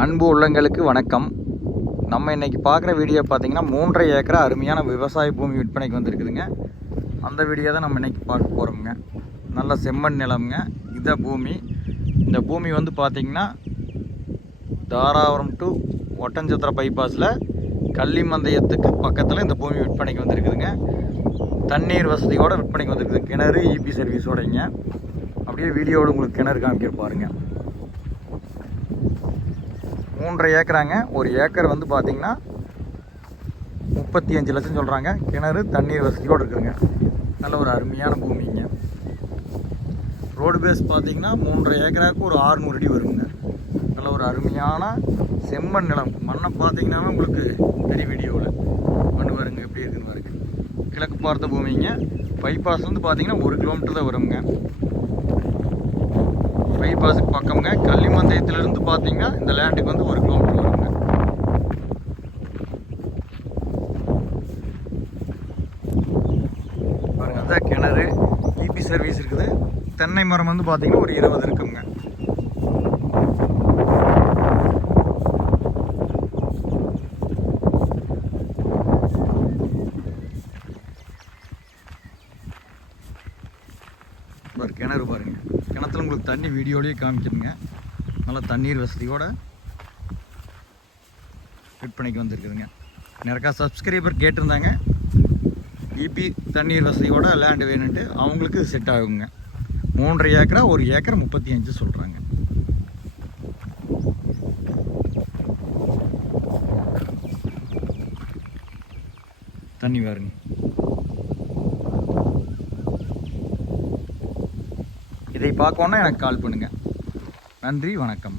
அன்பு உள்ளங்களுக்கு வணக்கம். நம்ம இன்னைக்கு பார்க்குற வீடியோ பார்த்தீங்கன்னா மூன்றரை ஏக்கரா அருமையான விவசாய பூமி விற்பனைக்கு வந்திருக்குதுங்க. அந்த வீடியோ தான் நம்ம இன்னைக்கு பார்க்க போகிறோமுங்க நல்ல செம்மண் நிலம்ங்க. இதை பூமி இந்த பூமி வந்து பார்த்தீங்கன்னா தாராபுரம் டு ஒட்டஞ்சத்திர பைபாஸில் கள்ளிமந்தயத்துக்கு பக்கத்தில் இந்த பூமி விற்பனைக்கு வந்திருக்குதுங்க. தண்ணீர் வசதியோட விற்பனைக்கு வந்திருக்குது. கிணறு இபி சர்வீஸோடைங்க அப்படியே வீடியோவில் உங்களுக்கு கிணறு காமிக்கிற பாருங்கள் மூன்றரை ஏக்கராங்க. ஒரு ஏக்கர் வந்து பார்த்திங்கன்னா முப்பத்தி அஞ்சு லட்சம் சொல்கிறாங்க கிணறு தண்ணீர் வசதியோடு இருக்குதுங்க. நல்ல ஒரு அருமையான பூமிங்க. ரோடு பேஸ் பார்த்தீங்கன்னா மூன்றரை ஏக்கராவுக்கு ஒரு ஆறுநூறு அடி வருங்க. நல்ல ஒரு அருமையான செம்மண் நிலம். மண்ணை பார்த்தீங்கன்னாவே உங்களுக்கு பெரிய வீடியோவில் மண் வருங்க எப்படி இருக்குன்னு வருங்க கிழக்கு பார்த்த பூமிங்க. பைபாஸ் வந்து பார்த்தீங்கன்னா ஒரு கிலோமீட்டர் தான் வருங்க. பைபாஸுக்கு பக்கம்ங்க. கள்ளிமந்தயத்திலிருந்து பார்த்தீங்கன்னா இந்த லேண்டுக்கு வந்து ஒரு கிலோமீட்டர் வருங்க. பாருங்க அதான் கிணறு. இபி சர்வீஸ் இருக்குது. தென்னை மரம் வந்து பார்த்தீங்கன்னா ஒரு இருபது இருக்குங்க. பாரு கிணறு பாருங்க. கிணத்துல உங்களுக்கு தண்ணி வீடியோலேயே காமிக்கணுங்க நல்லா தண்ணீர் வசதியோட விற்பனைக்கு வந்திருக்குதுங்க. நிறையா சப்ஸ்கிரைபர் கேட்டிருந்தாங்க. இபி தண்ணீர் வசதியோட லேண்டு வேணுன்ட்டு அவங்களுக்கு செட் ஆகுங்க. மூன்றரை ஏக்கரா ஒரு ஏக்கர் முப்பத்தி அஞ்சு சொல்கிறாங்க தண்ணி பாருங்க. இதை பார்க்கணுன்னா எனக்கு கால் பண்ணுங்கள் நன்றி வணக்கம்.